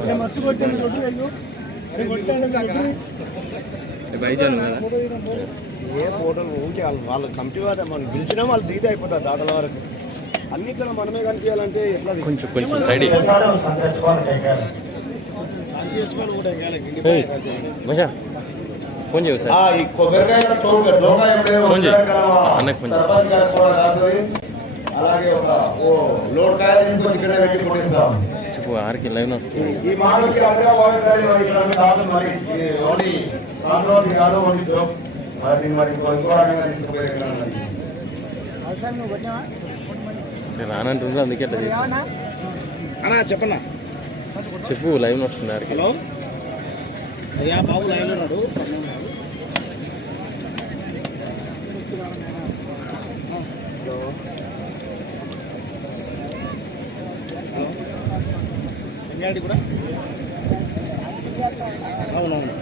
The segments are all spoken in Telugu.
నేను మస్తు కొట్టాను అయ్యో నేను ఏ ఫోటోలు ఊరికే వాళ్ళు వాళ్ళు కమిటీ వారు మనం పిలిచినా వాళ్ళు దిగితే అయిపోతారు దాతల వరకు. అన్నిట్లో మనమే కనిపించాలంటే ఎట్లా? కొంచెం కొంచెం సైడ్ ఫోన్ చేయవు సార్. చేయి. అన్నకి. అలాగే ఒక ఓ లోడ్ కాయ తీసుకొచ్చి ఇక్కడ పెట్టి కొట్టిస్తాం. చెప్పు ఆరికి లైవ్ వస్తుంది. ఈ- ఈ మాటలకి అర్థం భావించాలి మరి ఇక్కడ ఉన్న దాతలు మరి. ఇది ఓన్లీ కాంట్రవర్సీ కాదు ఓన్లీ జోక్ మరి దీన్ని మరి ఇంకో ఇంకో రకంగా తీసుకుపోయే ఇక్కడ ఉన్నది. అవసరం నువ్వు కొట్టావా నేను రానంటుండ్రు అందుకే అట్లా చెప్పన్నా. చెప్పు లైవ్ వస్తుంది ఆరికి. హలో? అయ్యా బాబు లైన్ ఉన్నాడు. డాడీ కూడా? అవునవును.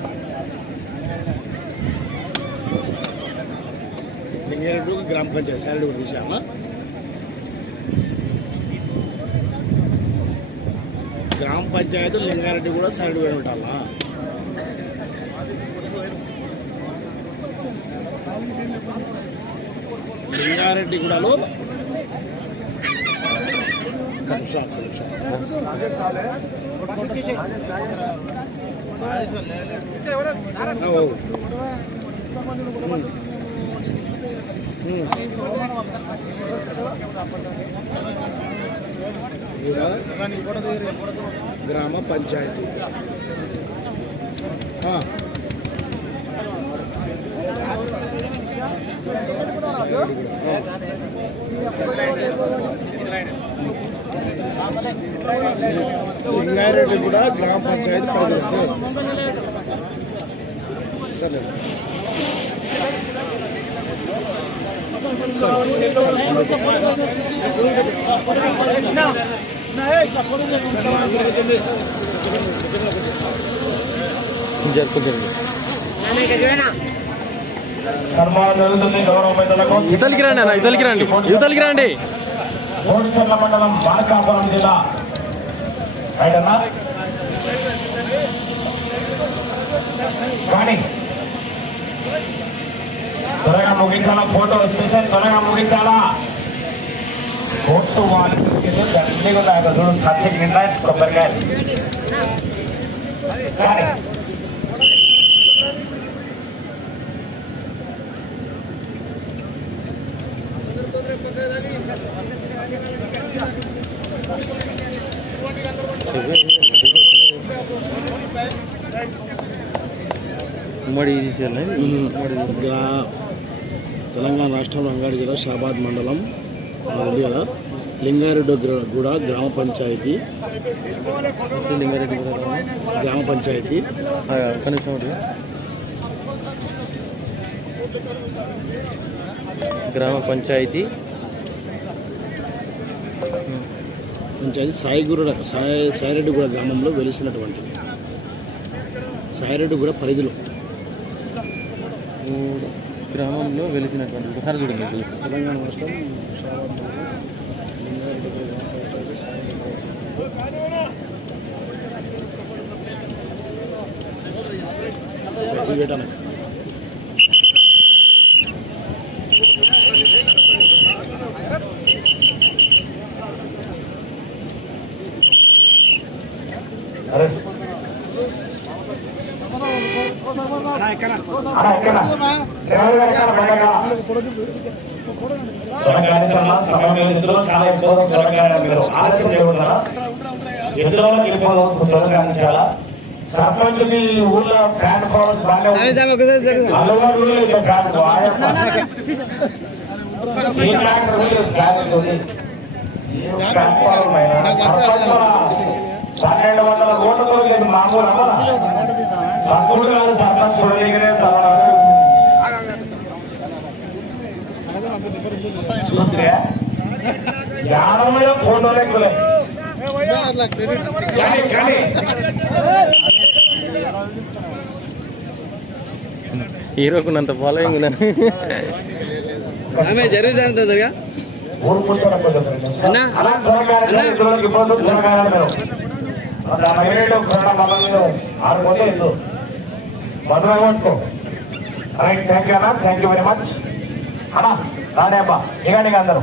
లింగారెడ్డి గ్రామ పంచాయతీ శాలరీ కూడా తీసామా గ్రామ పంచాయతీ లింగారెడ్డి కూడా సైడ్ పోయి ఉంటామా లింగారెడ్డి కూడాలో ఒక్క నిమిషం, ఒక్క నిమిషం. ఆ, ఓ. ఉమ్. ఉమ్. కూడా గ్రామ పంచాయతీ ఆ. సైడ్ కూడా. లింగారెడ్డి కూడా గ్రామ పంచాయతీ సరే. పెద్దలకు ఇతలికి రండి అన్న ఇతలికి రండి. ఇవతలికి రండి. కోడిచెర్ల మండలం మార్కాపురం జిల్లా. రైట్ అన్నా? కానీ త్వరగా ముగించాలా? ఫోటో స్పెషల్ త్వరగా ముగించాలా? కోర్టు వాళ్ళు దండిగా నాకు చూడు కత్తికి నిన్న కొబ్బరికాయలు కానీ ఉమ్మడి తెలంగాణ రాష్ట్రంలో అంగాడి జిల్లా షాబాద్ మండలం కదా. లింగారెడ్డి గ్ర- కూడా గ్రామ పంచాయతీ. గ్రామ పంచాయతీ ఒక్క నిమిషం ఒకటి గ్రామ పంచాయతీ. పంచాయతీ సాయిగురుడ సాయి సాయిరెడ్డిగూడ గ్రామంలో వెలిసినటువంటి సాయిరెడ్డిగూడ పరిధిలో. గ్రామంలో వెలిసినటువంటి ఒకసారి చూడండి. తెలంగాణ రాష్ట్రం షాబాద్ మండలం లింగారెడ్డిగూడ గ్రామ పంచాయతీ సాయిరెడ్డిగూడ. ఈ వేటనక. అరే అన్నా, ఎక్కనా? అలా ఎక్కడ డ్రైవర్ గారు ఎక్కడ పడగా త్వరగా అనిసరణ సమయం ఎదురు చాలా ఎక్కువ త్వరగా మీరు ఆలస్యం చేయకుండా ఎదురు వాళ్ళకి వెళ్ళిపోవడం త్వరగా అనిచాలా సర్పంచ్ మీ ఊళ్ళో ఫ్యాన్ ఫ్యాన్ బాగా ఊళ్ళో ఫ్యాన్ పన్నెండు వందల కోట్లతో మామూలు తక్కువ కాదు సర్పంచ్ చూడలేకనే చూస్తే యానం మీద ఫోటో లెక్కలే కానీ కానీ. హీరోకున్నంత ఫాలోయింగ్ వల్ల ఆడిపోతే ఇల్లు. భద్రంగా పట్టుకో రైట్ థ్యాంక్ యూ అన్న. థ్యాంక్ యూ వెరీ మచ్ అన్నా రానే అబ్బా. ఇక అందరూ.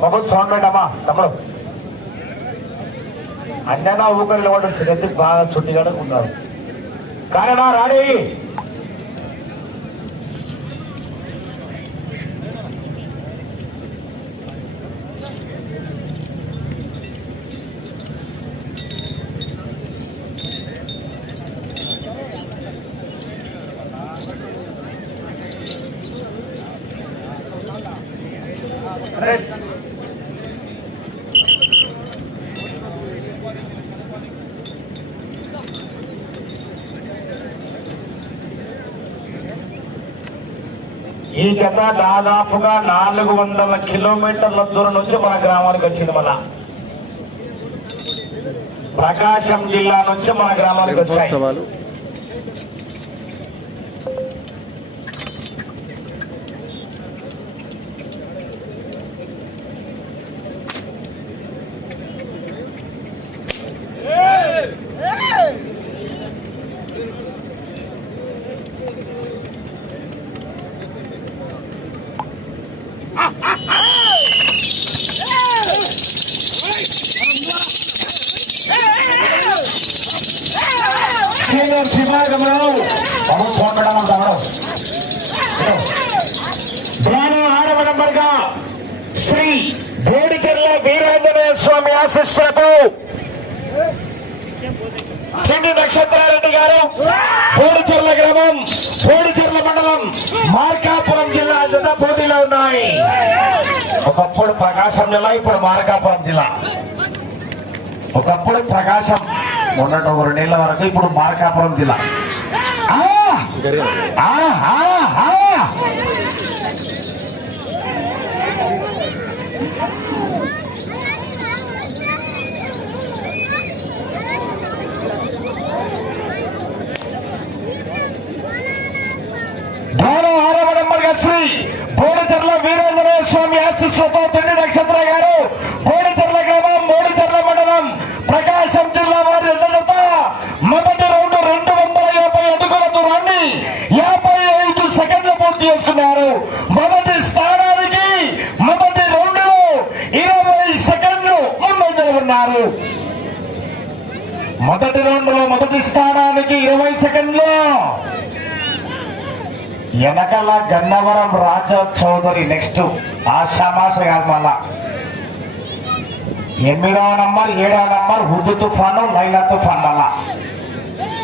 బాబు సౌండ్ పెట్టమ్మా. తమ్ముడు. అన్న ఊకర్లు కూడా శ్రద్ధ బాగా చుట్టిగా ఉన్నారు కానీ నా రాడి ఈ జత దాదాపుగా నాలుగు వందల కిలోమీటర్ల దూరం నుంచి మన గ్రామానికి వచ్చింది మన ప్రకాశం జిల్లా నుంచి మన గ్రామానికి వచ్చాయి బ్రహ్మోత్సవాలు సీనియర్ సింహాగమరావు బాబు ఫోన్ పెట్టమని తమరు ధ్యానం ఆరవ నంబర్గా శ్రీ బోడిచెర్ల వీరాంజనేయ స్వామి ఆశిస్సులతో చెండి నక్షత్రారెడ్డి గారు బోడిచెర్ల గ్రామం బోడిచెర్ల మండలం మార్కాపురం జిల్లా జత పోటీలో ఉన్నాయి ఒకప్పుడు ప్రకాశం ఇప్పుడు మార్కాపురం జిల్లా. ఒకప్పుడు ప్రకాశం మొన్నటి ఒక రెండేళ్ళ వరకు ఇప్పుడు మార్కాపురం జిల్లా. ఆ! ఆ, ఆ, ఆరవ నంబర్గా శ్రీ కోడచర్ల వీరేంద్రనాథ స్వామి ఆశీస్సులతో తిండి నక్షత్ర గారు. కోడచర్ల గ్రామం బోడిచెర్ల మండలం. ప్రకాశం జిల్లా వారి ఎదుట మొదటి రౌండ్ రెండు వందల యాభై అడుగుల దూరాన్ని యాభై ఐదు సెకండ్లు పూర్తి చేసుకున్నారు. మొదటి స్థానానికి మొదటి రౌండ్లో ఇరవై సెకండ్లు ముందంజలు ఉన్నారు. మొదటి రౌండ్లో మొదటి స్థానానికి ఇరవై సెకండ్లు. వెనకాల గన్నవరం రాజా చౌదరి నెక్స్ట్ ఆషామాష కాదు మళ్ళా. ఎనిమిదవ నంబర్ ఏడవ నంబర్ హుద్దు తుఫాను లైలా తుఫాన్ మళ్ళా.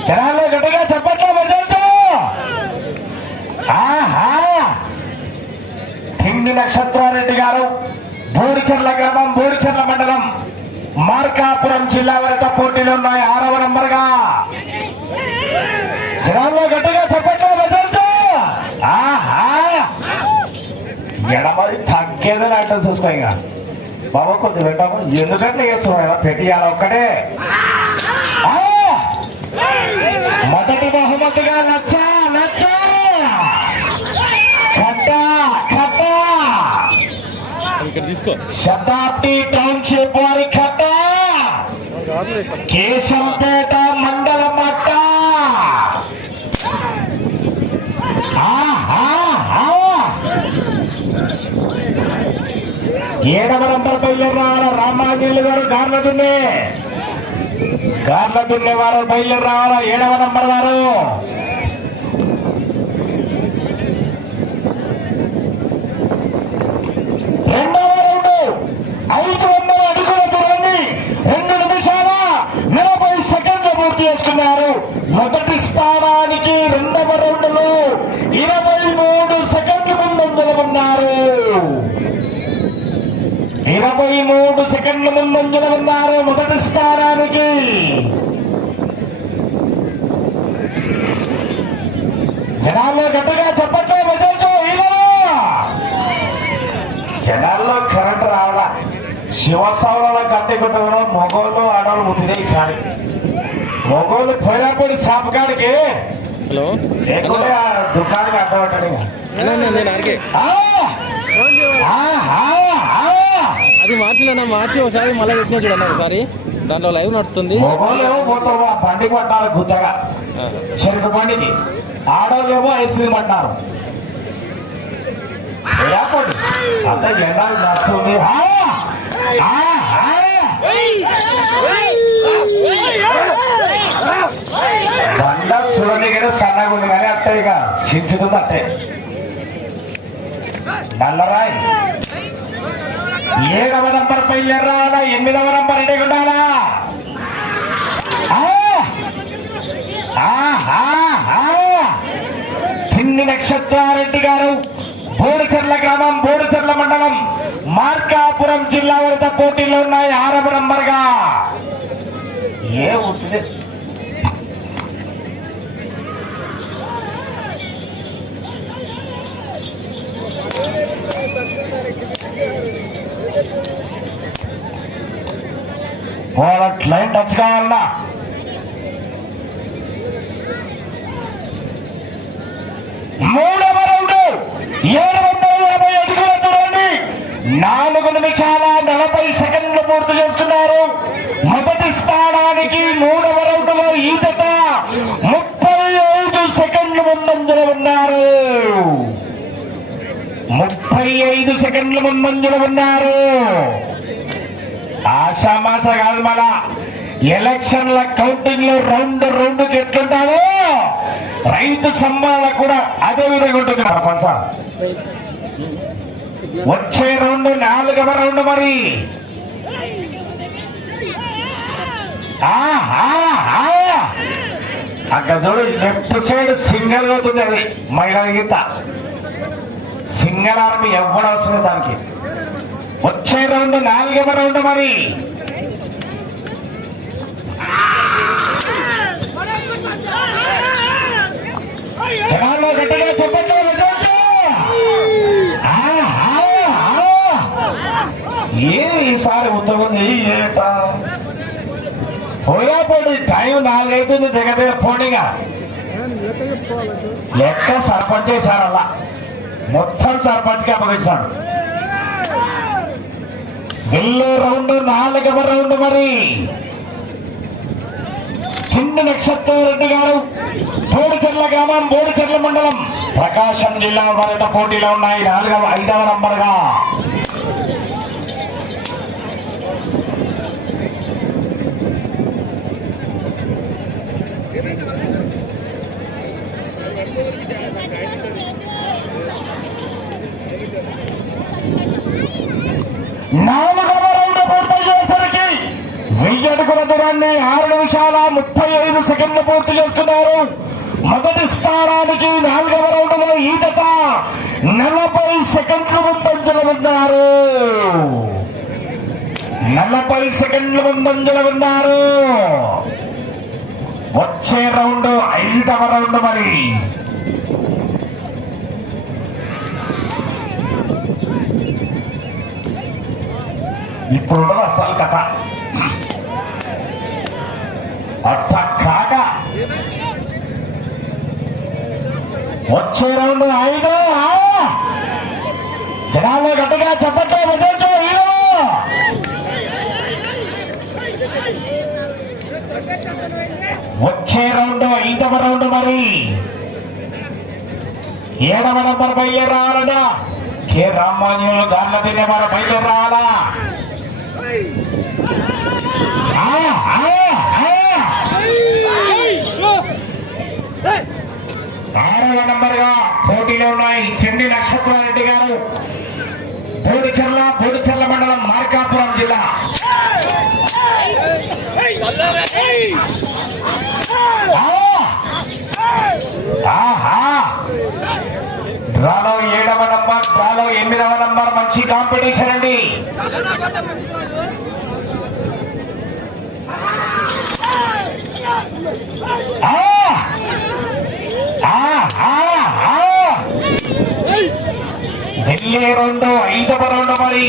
జనాలు గట్టిగా చెప్పట్లే రిజల్ట్ ఆహా! తిండి నక్షత్రారెడ్డి గారు బోడిచెర్ల గ్రామం బోడిచెర్ల మండలం మార్కాపురం జిల్లా వరకు పోటీలు ఉన్నాయి. ఆరవ నంబర్గా. జనాల్లో గట్టిగా చెప్పట్లే ఎడమది తగ్గేదని అంటే చూసుకో ఇక. బాబా కొంచెం వింటాము ఎందుకంటే చేస్తున్నావు పెట్టియాలి ఒక్కటే! మొదటి బహుమతిగా కట్ట ఇక్కడ తీసుకో. శతాబ్ది టౌన్షిప్ వారి కట్ట కేశంపేట మండల మట్ట ఆహా, ఆ. ఏడవ నంబర్ బయలుదేరాల రామాంజలి గారు గార్ల దున్నే గార్ల దున్నే వారు. ఏడవ నంబర్ వారు ఐదు వందల రెండు సెకండ్లు పూర్తి చేసుకున్నారు. మొదటి స్థానానికి రెండవ రౌండ్లో ఇరవై మూడు సెకండ్లు ముందు ఉన్నారు. ఇరవై మూడు సెకండ్ల ముందంజలు ఉన్నారు మొదటి స్థానానికి. జనాల్లో గట్టిగా చెప్పట్లే విజయించు జనాల్లో కరెంట్ రావాలా? శివసౌరంలో కత్తి కుట్టడం మగోళ్ళు ఆడవాళ్ళు ముట్టిదే ఈసారి. మగోళ్ళు పోయినప్పుడు షాప్ కాడికి. హలో. లేకుంటే దుకాణానికి అడ్డపడ్డాడు నేను అడిగే అది మార్చిన మార్చి ఒకసారి మళ్ళీ పెట్టినా చూడన్న ఒకసారి. దాంట్లో లైవ్ నడుస్తుంది. బండి పట్టారు ఆ. చెరుకు బండికి. ఆడోళ్ళేమో ఐస్ క్రీమ్ అంత! ఆ! ఆ! బండ చూడని కానీ సన్నగా ఉంది కానీ సించుతుంది అట్టే. నల్లరాయి. ఏడవ నంబర్ పై ఎర్రాలా ఎనిమిదవ నంబర్ ఇంటికి ఆ! ఆ! చిన్ని నక్షత్రారెడ్డి గారు బోడుచెర్ల గ్రామం బోడుచెర్ల మండలం మార్కాపురం జిల్లా వరద పోటీలో ఉన్నాయి ఆరవ నంబర్గా. ఏ ఉంటుంది వాళ్ళ లైన్ టచ్ కావాలన్నా. మూడవ రౌండ్ ఏడు వందల యాభై అడుగుల దూరాన్ని నాలుగు నిమిషాల నలభై సెకండ్లు పూర్తి చేస్తున్నారు మొదటి స్థానానికి మూడవ రౌండ్లో ఈ జత ముప్పై ఐదు సెకండ్లు ముందంజలో ఉన్నారు. ముప్పై ఐదు సెకండ్లు ముందంజలో ఉన్నారు. ఆషామాస కాదు మన ఎలక్షన్ల కౌంటింగ్లో రౌండ్ రౌండ్ ఎట్లుంటారో రైతు సమ్మాన కూడా అదే విధంగా ఉంటుంది. ప్రపంచ వచ్చే రౌండ్ నాలుగవ రౌండ్ మరి. అక్కడ చూడు లెఫ్ట్ సైడ్ సింగల్ అవుతుంది అది. మహిళా గీత సింగల్ ఆర్మీ ఎవరు దానికి. వచ్చే రౌండ్ నాలుగవ రౌండ్ మరి. జనాల్లో గట్టిగా చెప్పట్లు విజయించు. ఆ, ఆ, ఆ. ఏ ఈసారి ఉత్తరగుంది ఏట? పోయాపోయి టైం నాలుగైతుంది దగ్గర దగ్గర పోనీగా. లెక్క సర్పంచ్ చేశారు అలా. మొత్తం సర్పంచ్కి అప్పగించాడు వెళ్ళే రౌండ్ నాలుగవ రౌండ్ మరి. చిన్న నక్షత్రం రెడ్డి గారు బోడిచెర్ల గ్రామం బోడిచెర్ల మండలం. ప్రకాశం జిల్లా వారితో పోటీలో ఉన్నాయి నాలుగవ ఐదవ నంబర్గా. నాలుగవ రౌండ్ పూర్తి చేసరికి వెయ్యి అడుగుల దూరాన్ని ఆరు నిమిషాల ముప్పై ఐదు సెకండ్లు పూర్తి చేసుకున్నారు. మొదటి స్థానానికి నాలుగవ రౌండ్లో ఈ నలభై సెకండ్లు ముందంజలు ఉన్నారు. నలభై సెకండ్లు ముందంజలు ఉన్నారు. వచ్చే రౌండ్ ఐదవ రౌండ్ మరి. ఇప్పుడు అసలు కథ అట్ట కాక. వచ్చే రౌండ్ ఐదు ఆ! జనాలు గట్టిగా చెప్పట్లే విజయించు వచ్చే రౌండ్ ఐదవ రౌండ్ మరి. ఏడవ నంబర్ బయలుదేరాలనా కే రామాన్యులు గార్ల తినే వారు బయలుదేరాలా? ఆ, మంచి కాంపిటీషన్ అండి. ఆ! వెళ్ళే రెండు ఐదవ రెండు మరి.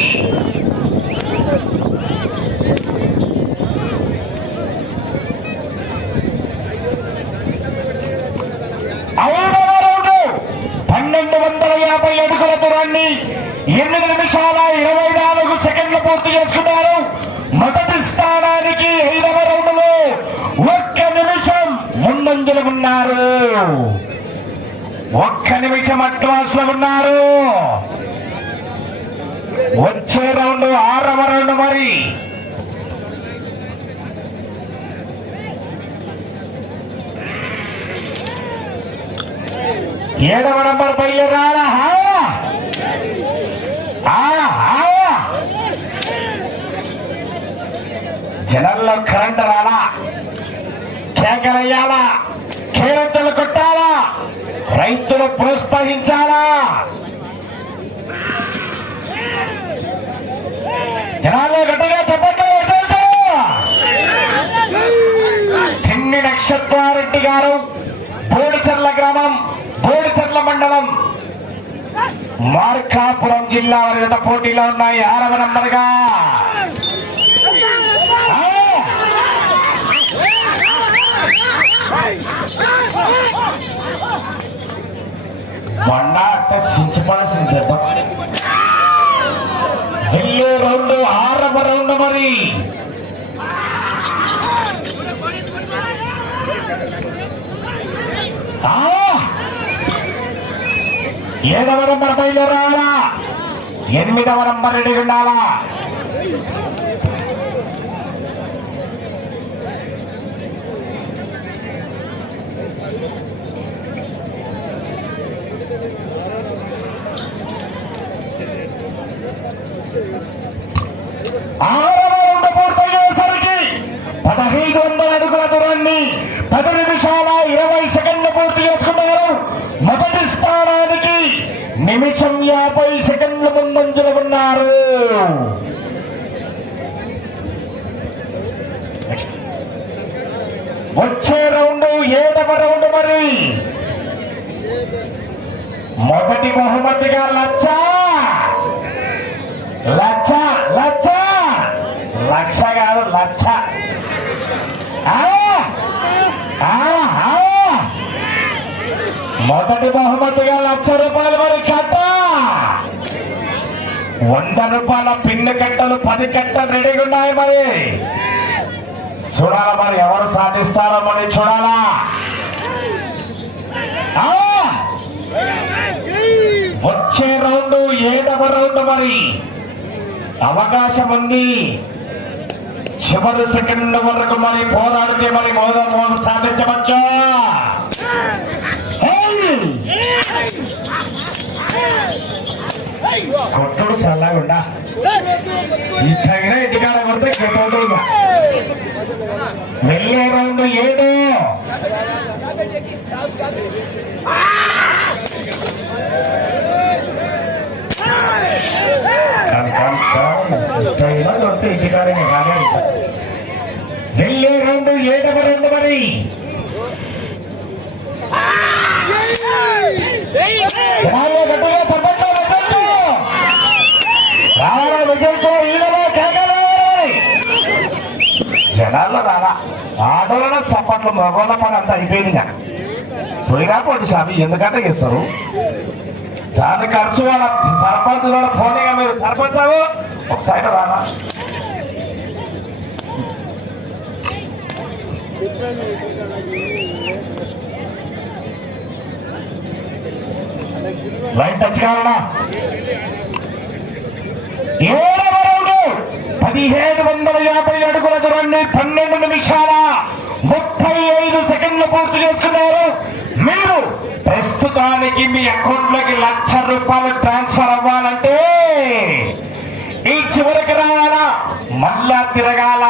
ఐదవ రౌండ్. పన్నెండు వందల యాభై అడుగుల దూరాన్ని ఎనిమిది నిమిషాల ఇరవై నాలుగు సెకండ్లు పూర్తి చేసుకున్నారు. మొదటి స్థానానికి ఐదవ రౌండ్లో ఒక్క నిమిషం ముందంజలు ఉన్నారు. ఒక్క నిమిషం అడ్వాన్స్లో ఉన్నారు. వచ్చే రౌండ్ ఆరవ రౌండ్ మరి. ఏడవ నంబర్ బయలుదేరాలా జనంలో కరెంట్ రాలా? కేకలయ్యాలా? కేరంతలు కొట్టాలా? రైతులు ప్రోత్సహించాలా? జనాల్లో గట్టిగా మార్కాపురం జిల్లా వారి పోటీలో ఉన్నాయి ఆరవ నంబర్గా ఆ! అంటే సించపడాల్సింది వెళ్ళే రౌండ్ ఆరవ రౌండ్ మరి ఆ! ఏడవ నంబర్ బయలుదేరాలా? ఎనిమిదవ నంబర్ రెడీ ఉండాలా ఆరవ రౌండ్ పూర్తయ్యేసరికి పదహైదు వందల అడుగుల దూరాన్ని పది నిమిషాల ఇరవై సెకండ్లు పూర్తి చేసుకున్నారు మొదటి స్థానానికి నిమిషం యాభై సెకండ్ల ముందంజలు ఉన్నారు. వచ్చే రౌండ్ ఏడవ రౌండ్ మరి. మొదటి బహుమతిగా లచ్చ. లచ్చ లచ్చ. లక్ష కాదు లచ్చ. ఆ! మొదటి బహుమతిగా లక్ష రూపాయలు మరి కట్ట. వంద రూపాయల పిన్ను కట్టలు పది కట్టలు రెడీగా ఉన్నాయి మరి. చూడాలా మరి ఎవరు సాధిస్తారో మరి చూడాలా! వచ్చే రౌండ్ ఏడవ రౌండ్ మరి. అవకాశం ఉంది. చివరి సెకండ్ వరకు మరి పోరాడితే మరి మోదం మోదం సాధించవచ్చు! కొట్టడు చల్లగుండా ఇట్టగిన ఇంటికాడ పడితే కొట్టడు వెళ్ళే రౌండ్ ఏడు కొడితే ఇంటికాడనే కాదే వెళ్ళే రౌండ్ ఏడవ రౌండ్ మరి. జనాల్లో రాలా. ఆడోళ్ళ సప్పట్లు మగోళ్ళ పని అంతా అయిపోయింది ఇక. పోయినా పోటీ స్వామి ఎందుకంటే ఇస్తారు? దాని ఖర్చు వాళ్ళ సర్పంచ్ వాళ్ళ ఫోన్గా మీరు సర్పంచ్ అవు ఒకసారి రానా లైట్ టచ్ కావాలా? ఏడవ పదిహేడు వందల యాభై అడుగుల దూరాన్ని పన్నెండు నిమిషాల ముప్పై ఐదు సెకండ్లు పూర్తి చేసుకున్నారు. మీరు ప్రస్తుతానికి మీ అకౌంట్లోకి లక్ష రూపాయలు ట్రాన్స్ఫర్ అవ్వాలంటే ఈ చివరికి రావాలా? మళ్ళా తిరగాల?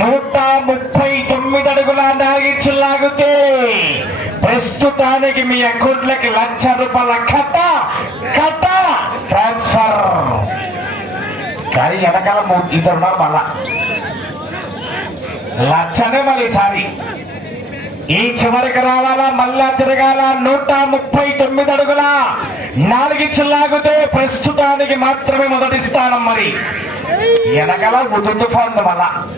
నూట ముప్పై తొమ్మిది అడుగుల నాగిచ్చు లాగితే ప్రస్తుతానికి మీ అకౌంట్లోకి లక్ష రూపాయల కట్ట కట్ట ట్రాన్స్ఫర్. కానీ వెనకాల మూ- ఇద్దరు మళ్ళా. లక్షనే మరి ఈసారి. ఈ చివరికి రావాలా మళ్ళా తిరగాల నూట ముప్పై తొమ్మిది అడుగుల నాలుగిచ్చు లాగితే ప్రస్తుతానికి మాత్రమే మొదటి స్థానం మరి. వెనకాల ఉదు తుఫాన్ మళ్ళా.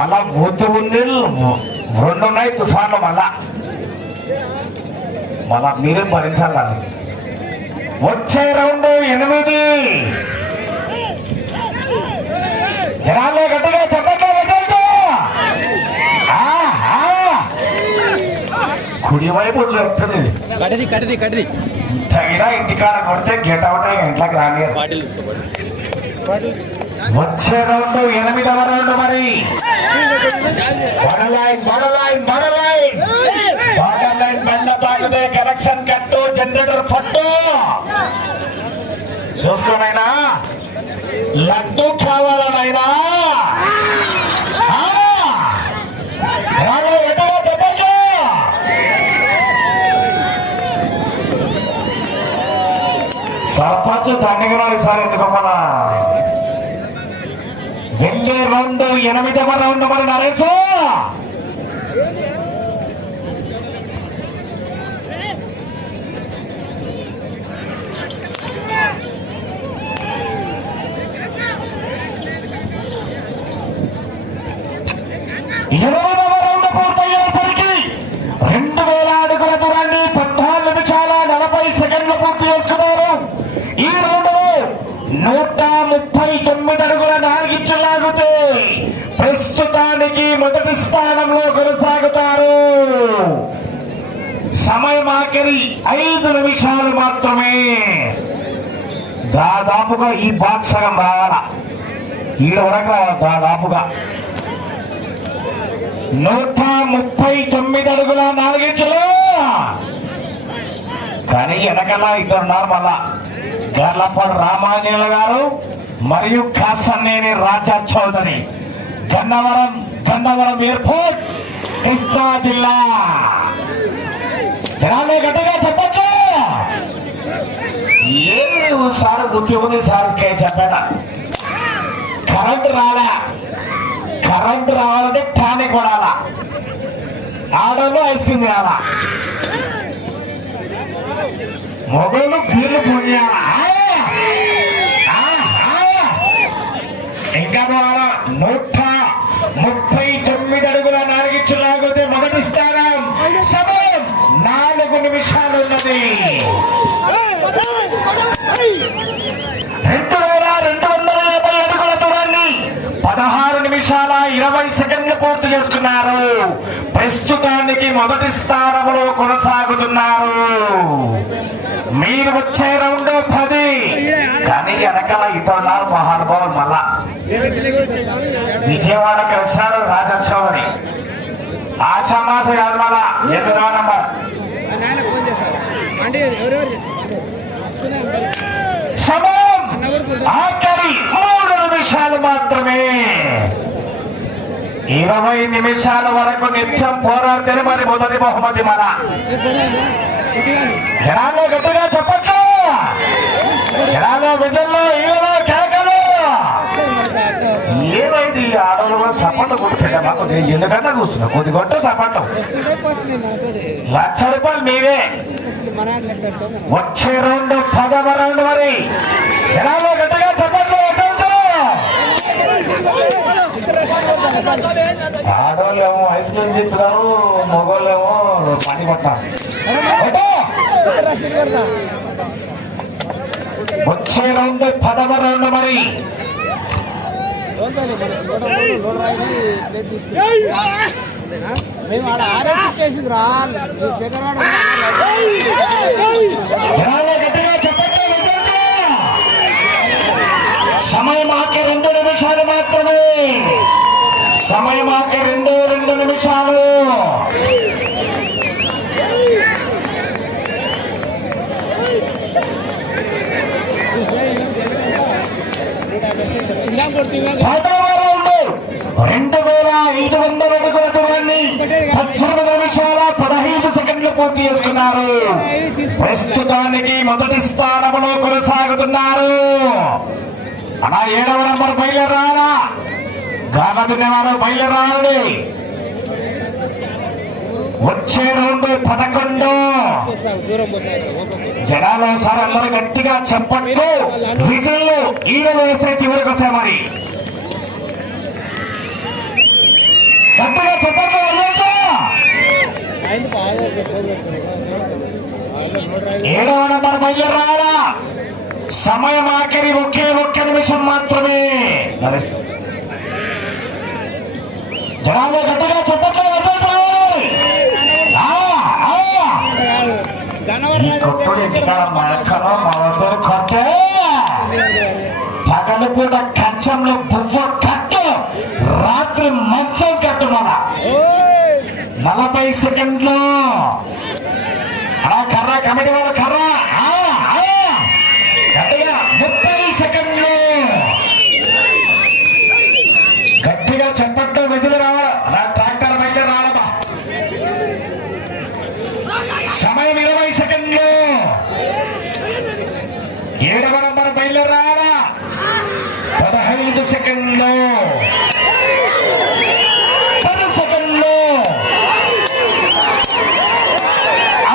మళ్ళా ఉద్దు ఉంది రెండున్నాయి తుఫాన్లు మళ్ళా. మళ్ళా మీరే భరించాలి వచ్చే రౌండ్ ఎనిమిది. జనాల్లో గట్టిగా చెప్పట్లే విజయించు కుడివైపు చెప్తుంది కటిది కటిది కటిది తగిన ఇంటికాడ కొడితే గెట్ అవుట్ ఇంట్లోకి రాని వచ్చే రౌండ్ ఎనిమిదవ రౌండ్ మరి. బడలైన్ బడలైన్ బడలైన్. బాటం లైన్ బండ తాగితే కనెక్షన్ కట్టు జనరేటర్ పట్టు. చూసుకోనైనా లడ్డు కావాలనైనా సర్పంచ్ దండగిన ఈసారి ఎందుకు మన వెళ్ళే రౌండ్ ఎనిమిదవ రౌండ్ మరి నరేసు ఎనిమిదవ రౌండ్ పూర్తయ్యేసరికి రెండు వేల అడుగుల దూరాన్ని పద్నాలుగు నిమిషాల నలభై సెకండ్లు పూర్తి చేసుకున్నారు. ఈ రౌండ్ నూట ముప్పై తొమ్మిది అడుగుల నాలుగించు లాగితే ప్రస్తుతానికి మొదటి స్థానంలో కొనసాగుతారు. సమయం ఆఖరి ఐదు నిమిషాలు మాత్రమే. దాదాపుగా ఈ బాక్స్ సగం ఈడ వరకు రావాలి? దాదాపుగా. నూట ముప్పై తొమ్మిది అడుగుల నాలుగించులు. కానీ వెనకలా ఇద్దరు ఉన్నారు మళ్ళా గర్లపాడు రామాంజనేయులు గారు మరియు కాసన్నేని రాజా చౌదరి. గన్నవరం గన్నవరం ఎయిర్పోర్ట్ కృష్ణా జిల్లా. జనాలే గట్టిగా చెప్పచ్చు ఏ సార్ ఉద్యోగం ఉంది సార్ చెప్పాడ కరెంట్ రాలే. కరెంట్ రావాలంటే టానిక్ కొడాలా ఆడోళ్ళు ఐస్ క్రీమ్ తినాలా? మొగలు బీర్లు పొందాలా ఇంకా నూట ముప్పై తొమ్మిది అడుగుల నాలుగించు లాగితే మొదటి స్థానం. సమయం నాలుగు నిమిషాలు ఉన్నది రెండు వేల రెండు వందల యాభై అడుగుల దూరాన్ని పదహారు నిమిషాల ఇరవై సెకండ్లు పూర్తి చేసుకున్నారు. ప్రస్తుతానికి మొదటి స్థానంలో కొనసాగుతున్నారు. మీరు వచ్చే రౌండ్ పది. కానీ వెనకాల ఇతరున్నారు మహానుభావులు మళ్ళా. విజయవాడకి వచ్చినాడు రాజా చౌదరి ఆషామాస కాదు మళ్ళా నంబర్. సమయం. ఆఖరి మూడు నిమిషాలు మాత్రమే. ఇరవై నిమిషాల వరకు నిత్యం పోరాడితే మరి మొదటి బహుమతి మన. జనాల్లో గట్టిగా చెప్పట్లు. జనాల్లో విజల్లో ఈలో కేకలు. ఏమైంది ఈ ఆడవాళ్ళు కూడా సపట్లు కొట్టుకుంటా మాకు? ఎందుకంటే కూర్చున్నా? కొద్ది కొట్టు సపట్లు లక్ష రూపాయలు మీవే వచ్చే రౌండ్ పదవ రౌండ్ మరి. జనాల్లో గట్టిగా చెప్ప ఆడవాళ్ళేమో ఐస్ క్రీమ్ తిప్పుతారు మగవాళ్ళేమో పని పట్టారు. వచ్చే రౌండ్ పదవ రౌండ్ మరి. మేము ఆడ ఆర్డర్ చేసింది సమయం ఆకే రెండు నిమిషాలు మాత్రమే. సమయం ఆకే రెండు రెండు నిమిషాలు. రెండు వేల ఐదు వందల అడుగుల దూరాన్ని పద్దెనిమిది నిమిషాల పదహైదు సెకండ్లు పూర్తి చేసుకున్నారు. ప్రస్తుతానికి మొదటి స్థానంలో కొనసాగుతున్నారు. అలా ఏడవ నంబర్ బయలుదేరాలా గాన తినేవారు బయలుదేరాలి వచ్చే రెండు పదకొండు. జనాలు ఒకసారి అందరూ గట్టిగా చెప్పట్లు. విజిల్లు ఈడలు వేస్తే చివరికి వస్తాయి మరి. గట్టిగా చెప్పట్లు వదిలేచ్చు ఆయన బాగా ఫోన్ ఏడవ నంబర్ బయలుదేరాలా సమయం ఆఖరి ఒకే ఒక్క నిమిషం మాత్రమే. నరేష్. జనాలు గట్టిగా చెప్పట్లే ఈ కొట్టుడు ఇంటికాడ మరకలో కొట్టే. పగలు పూట కంచంలో పువ్వు కట్టు. రాత్రి మంచం కట్టు మన. నలభై సెకండ్లు. అలా కర్ర కమిటీ వాళ్ళు కర్రా ఆ, ఆ. గట్టిగా ముప్పై సెకండ్లు గట్టిగా చెప్పట్టు విజులు రావాలి నా ట్రాక్టర్ బయట రాలమా సమయం ఇరవై సెకండ్లు ఏడవ నంబర్ బయలుదేరాలా పదహైదు సెకండ్లు. పది సెకండ్లు.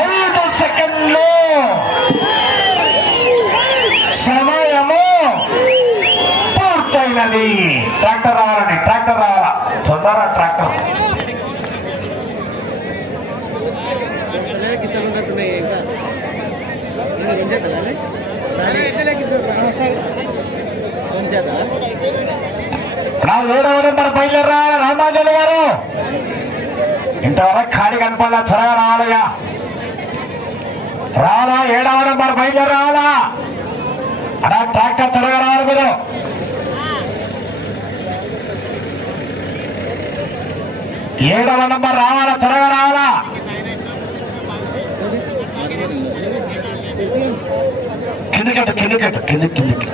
ఐదు సెకండ్లు. సమయము పూర్తయినది. ట్రాక్టర్ రావాలండి ట్రాక్టర్ రావాలా తొందర ట్రాక్టర్. గిత్తలు ఉన్నట్టున్నాయి ఇంకా నా ఏడవ నెంబర్ బయలుదేరా రామాంజలి గారు. ఇంతవరకు ఖాళీ కనపడలా త్వరగా రావాలయ్యా. రావాలా ఏడవ నెంబర్ బయలుదేరి రావాలా అలా ట్రాక్టర్ త్వరగా రావాలి మీరు. ఏడవ నెంబర్ రావాలా త్వరగా రావాలా? కిందికట్టు కిందికట్టు కింద కిందికి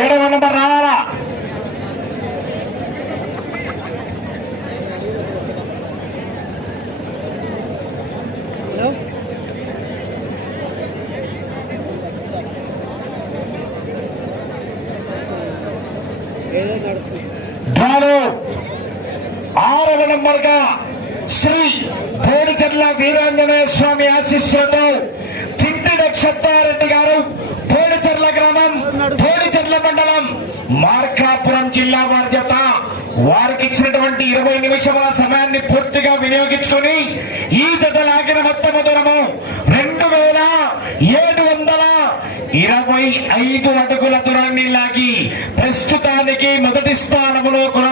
ఏడవ నెంబర్ రా హలో ఏదో నడుస్తుంది డ్రాలో ఆరవ నంబర్గా శ్రీ బోడిచెర్ల వీరాంజనేయ స్వామి ఆశీస్సులతో తిండి గారు బోడిచెర్ల గ్రామం బోడిచెర్ల మండలం మార్కాపురం జిల్లా బాధ్యత. వారికి ఇచ్చినటువంటి ఇరవై నిమిషముల సమయాన్ని పూర్తిగా వినియోగించుకొని ఈ జత లాగిన మొత్తము దూరము రెండు వేల ఏడు వందల ఇరవై ఐదు అడుగుల దూరాన్ని లాగి ప్రస్తుతానికి మొదటి స్థానములో కొన